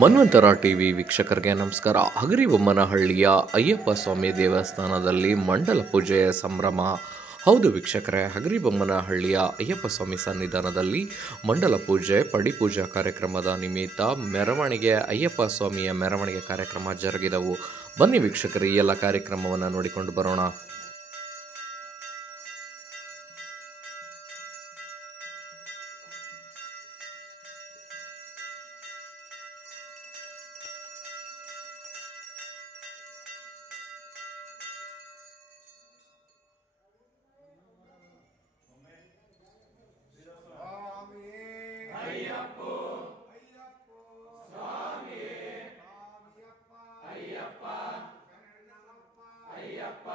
ಮನ್ವಂತರ TV ವೀಕ್ಷಕರಿಗೆ ನಮಸ್ಕಾರ. ಹಗರಿಬೊಮ್ಮನಹಳ್ಳಿಯ ಅಯ್ಯಪ್ಪ ಸ್ವಾಮಿ ದೇವಸ್ಥಾನದಲ್ಲಿ ಮಂಡಲ ಪೂಜೆಯ ಸಂಭ್ರಮ. ಹೌದು ವೀಕ್ಷಕರೇ, ಹಗರಿಬೊಮ್ಮನಹಳ್ಳಿಯ ಅಯ್ಯಪ್ಪ ಸ್ವಾಮಿ ಸನ್ನಿಧಾನದಲ್ಲಿ ಮಂಡಲ ಪೂಜೆ ಪಡಿಪೂಜಾ ಕಾರ್ಯಕ್ರಮದ ನಿಮಿತ್ತ ಮೆರವಣಿಗೆ, ಅಯ್ಯಪ್ಪ ಸ್ವಾಮಿಯ ಮೆರವಣಿಗೆ ಕಾರ್ಯಕ್ರಮ ಜರುಗಿದವು. ಬನ್ನಿ ವೀಕ್ಷಕರು, ಈ ಎಲ್ಲ ಕಾರ್ಯಕ್ರಮವನ್ನು ನೋಡಿಕೊಂಡು ಬರೋಣ. ಅಯ್ಯಪ್ಪ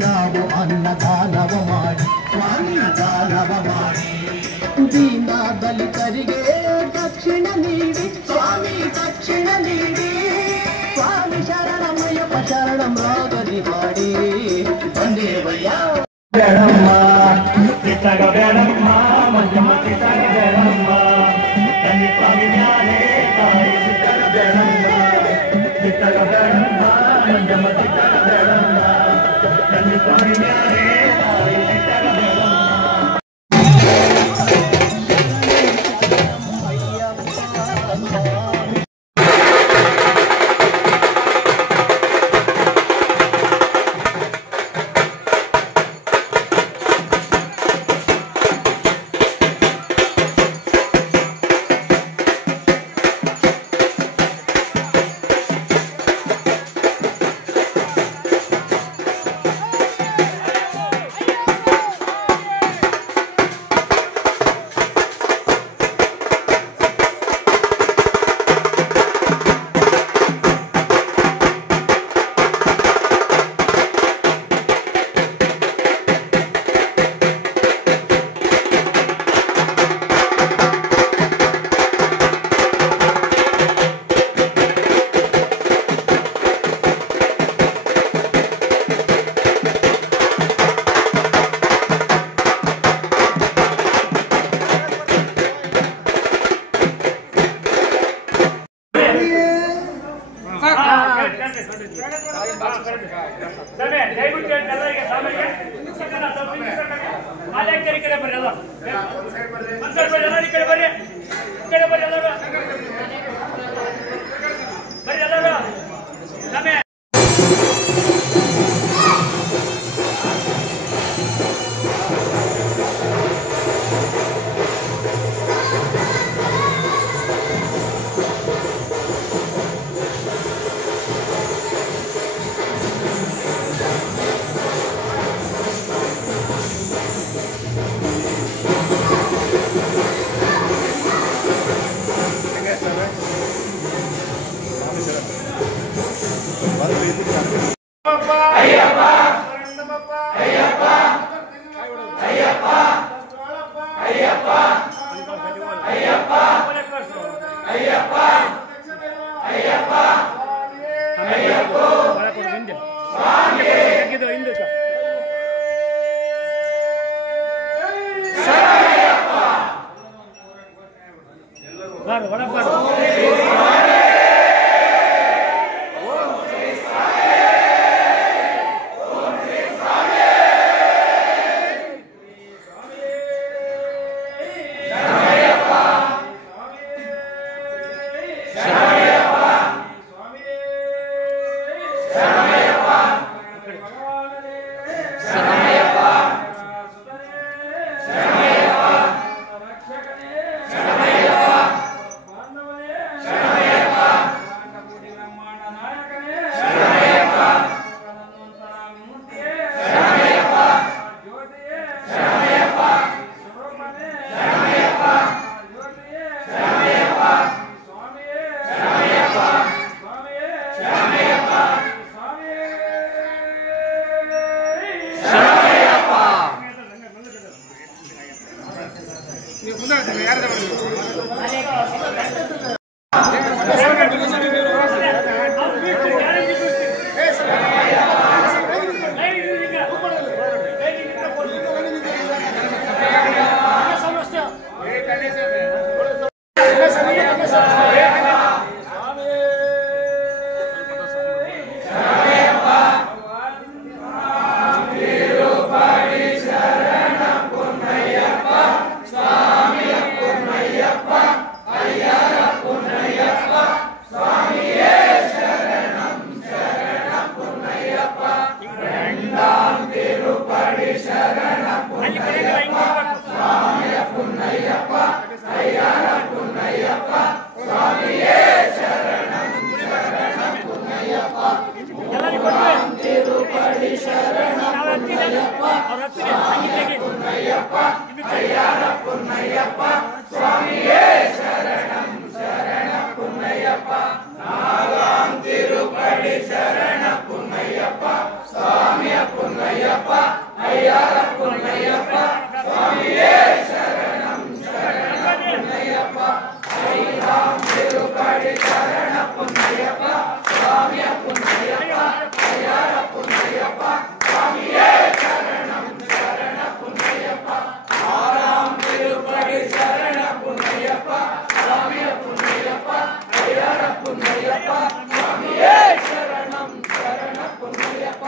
ನಾವು ಅನ್ನದಾನವ ಮಾಡಿ ಅನ್ನದಾನವ ಮಾಡಿ ದೀನ ದಲಿತರಿಗೆ ದಕ್ಷಿಣ ನೀಡಿ ಸ್ವಾಮಿ ದಕ್ಷಿಣ ನೀಡಿ ಸ್ವಾಮಿ ಶರಣಮಯ್ಯಪ್ಪ ಶರಣಂ ರಾಗದಿ ಮಾಡಿ ಬಂದೇವಯ್ಯ ಬೇಡಮ್ಮ ಚಿತ್ತಗ ಬೇಡಮ್ಮ ಮಂಜಮ್ಮ ಚಿತ್ತಗ ಬೇಡಮ್ಮ ತಂದೆ ಸ್ವಾಮಿ ಮ್ಯಾಲೆ ತಾಯಿ ಚಿತ್ತಗ ಬೇಡಮ್ಮ ಚಿತ್ತಗ ಬೇಡಮ್ಮ ಮಂಜಮ್ಮ ಚಿತ್ತಗ ಬೇಡಮ್ಮ ತಂದೆ ಸ್ವಾಮಿ ಮ್ಯಾಲೆ ತಾಯಿ ಚಿತ್ತಗ ಬೇಡಮ್ಮ Punnayappa, Swamiya Punnayappa. ಪುನ್ನಯ್ಯಪ್ಪ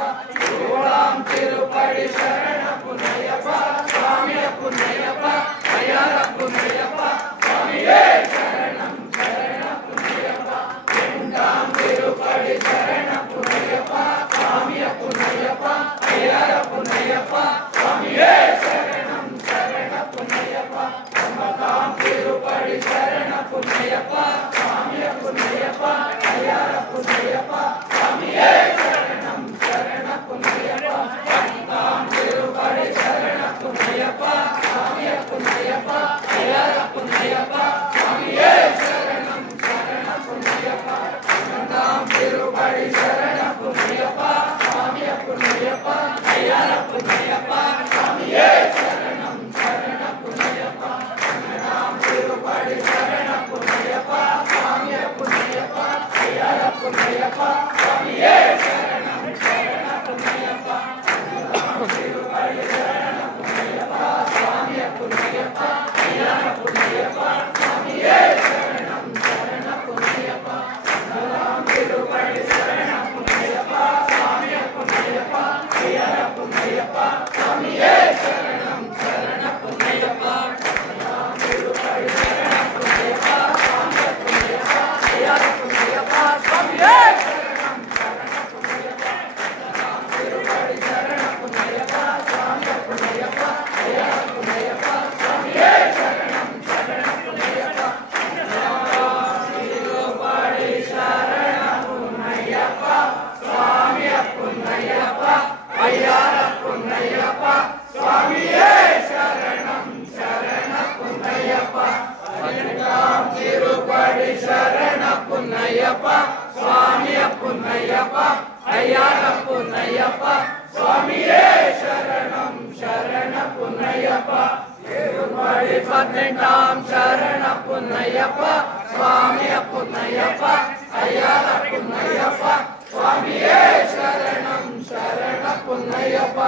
ಏಳಾಂ ತಿರುಪಡಿ ಶರಣ ಪುನ್ನಯ್ಯಪ್ಪ ಸ್ವಾಮಿಯ ಪುನ್ನಯ್ಯಪ್ಪ ಅಯ್ಯರ ಪುನ್ನಯ್ಯಪ್ಪ ಸ್ವಾಮಿಯೇ ಶರಣಂ ಶರಣ ಪುನ್ನಯ್ಯಪ್ಪ ಎಂಟಾಂ ತಿರುಪಡಿ ಶರಣ ಪುನ್ನಯ್ಯಪ್ಪ ಸ್ವಾಮಿಯ ಪುನ್ನಯ್ಯಪ್ಪ ಅಯ್ಯರ ಪುನ್ನಯ್ಯಪ್ಪ ಸ್ವಾಮಿಯೇ ಶರಣಂ ಶರಣ ಪುನ್ನಯ್ಯಪ್ಪ ಒಂಬತ್ತಾಂ ತಿರುಪಡಿ ಶರಣ ಪುನ್ನಯ್ಯಪ್ಪ ಸ್ವಾಮಿಯ ಪುನ್ನಯ್ಯಪ್ಪ ಅಯ್ಯರ ಪುನ್ನಯ್ಯಪ್ಪ ಸ್ವಾಮಿಯೇ ಶರಣಂ ಶರಣ ಪುನ್ನಯ್ಯಪ್ಪ ಹತ್ತಾಂ ತಿರುಪಡಿ ಶರಣ ಪುನ್ನಯ್ಯಪ್ಪ ಸ್ವಾಮಿಯ ಪುನ್ನಯ್ಯಪ್ಪ ಅಯ್ಯರ ಪುನ್ನಯ್ಯಪ್ಪ ಸ್ವಾಮಿಯೇ ಶರಣಂ ಶರಣ ಪುನ್ನಯ್ಯಪ್ಪ ಹನ್ನೊಂದಾಂ ತಿರುಪಡಿ ಶರಣ ಪುನ್ನಯ್ಯಪ್ಪ ಸ್ವಾಮಿಯ ಪುನ್ನಯ್ಯಪ್ಪ ಅಯ್ಯರ ಪುನ್ನಯ್ಯಪ್ಪ ಸ್ವಾಮಿಯೇ ಶರಣಂ ಶರಣ ಪುನ್ನಯ್ಯಪ್ಪ ಹನ್ನೆರಡಾಂ ತಿರುಪಡಿ ಶರಣ ಪುನ್ನಯ್ಯಪ್ಪ ಸ್ವಾಮಿಯ ಪುನ್ನಯ್ಯಪ್ಪ ಅಯ್ಯರ ಪುನ್ನಯ್ಯಪ್ಪ ಸ್ವಾಮಿಯೇ ಶರಣಂ ಶರಣ ಪುನ್ನಯ್ಯಪ್ಪ ತಿರುಪಡಿ ಶರಣ ಪುನ್ನಯ್ಯಪ್ಪ ಸ್ವಾಮಿಯ ಪುನ್ನಯ್ಯಪ್ಪ ಅಯ್ಯರ ಪುನ್ನಯ್ಯಪ್ಪ ಸ್ವಾಮಿಯೇ ಶರಣಂ ಶರಣ ಪುನ್ನಯ್ಯಪ್ಪ ಹನ್ನೊಂದಾಂ ತಿರುಪಡಿ ಶರಣ ಪುನ್ನಯ್ಯಪ್ಪ ಸ್ವಾಮಿಯ ಪುನ್ನಯ್ಯಪ್ಪ ಅಯ್ಯರ ಪುನ್ನಯ್ಯಪ್ಪ ಸ್ವಾಮಿಯೇ ಶರಣಂ ಶರಣ ಪುನ್ನಯ್ಯಪ್ಪ ಹನ್ನೊಂದಾಂ ತಿರುಪಡಿ ಶರಣ ಪುನ್ನಯ್ಯಪ್ಪ ಸ್ವಾಮಿಯ ಪುನ್ನಯ್ಯಪ್ಪ ಅಯ್ಯರ ಪುನ್ನಯ್ಯಪ್ಪ ಸ್ವಾಮಿಯೇ ಶರಣಂ ಶರಣ ಪುನ್ನಯ್ಯಪ್ಪ ಹನ್ನೊಂದಾಂ ತಿರುಪಡಿ ಶರಣ ಪುನ್ನಯ್ಯಪ್ಪ ಸ್ವಾಮಿಯ ಪುನ್ನಯ್ಯಪ್ಪ ಅಯ್ಯರ ಪುನ್ನಯ್ಯಪ್ಪ ಸ್ವಾಮಿಯೇ ಶರಣಂ ಶರಣ ಪುನ್ನಯ್ಯಪ್ಪ ತಿರುಪಡಿ ಶರಣ ಪುನ್ನಯ್ಯಪ್ಪ ಸ್ವಾಮಿಯ ಪುನ್ನಯ್ಯಪ್ಪ ಅಯ್ಯರ ಪುನ್ನಯ್ಯಪ್ಪ ಸ್ವಾಮಿಯೇ ಶರಣಂ ಶರಣ ಪುನ್ನಯ್ಯಪ್ಪ ಹದಿನೆಂಟಾಂ ತಿರುಪಡಿ ಶರಣ ಪುನ್ನಯ್ಯಪ್ಪ ಸ್ವಾಮಿಯ ಪುನ್ನಯ್ಯಪ್ಪ ಅಯ್ಯರ ಪುನ್ನಯ್ಯಪ್ಪ ಸ್ವಾಮಿಯೇ ಶರಣಂ ಶರಣ ಪುನ್ನಯ್ಯಪ್ಪ ತಿರುಪಡಿ ಹದಿನೆಂಟಾಂ ಶರಣ ಪುನ್ನಯ್ಯಪ್ಪ ಸ್ವಾಮಿಯ ಪುನ್ನಯ್ಯಪ್ಪ ಅಯ್ಯರ ಪುನ್ನಯ್ಯಪ್ಪ ಸ್ವಾಮಿಯೇ ಶರಣಂ ಶರಣ ಪುನ್ನಯ್ಯಪ್ಪ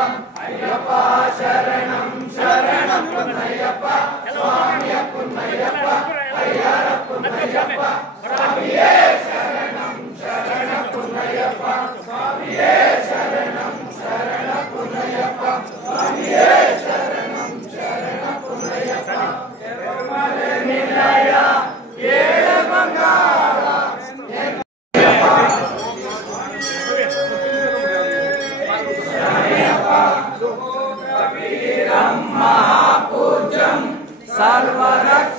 ಅಯ್ಯಪ್ಪ ಶರಣಂ ಶರಣ ಪುನ್ನಯ್ಯಪ್ಪ ಸ್ವಾಮಿಯ ಪುನ್ನಯ್ಯಪ್ಪ ಅಯ್ಯರ ಪುನ್ನಯ್ಯಪ್ಪ ಸ್ವಾಮಿಯೇ ಶರಣಂ ಶರಣ ಪುನ್ನಯ್ಯಪ್ಪ ಸ್ವಾಮಿಯೇ ಶರಣಂ ಶರಣ ಪುನ್ನಯ್ಯಪ್ಪ ಸ್ವಾಮಿಯೇ ಶರಣಂ ಶರಣ ಪುನ್ನಯ್ಯಪ್ಪ ತಿರುಮಲೆ ನಿಲಯ ಏಳ ಬಂಗಾಳ ಮಹಾಪೂಜ್ಯಂ ಸರ್ವರಕ್ಷ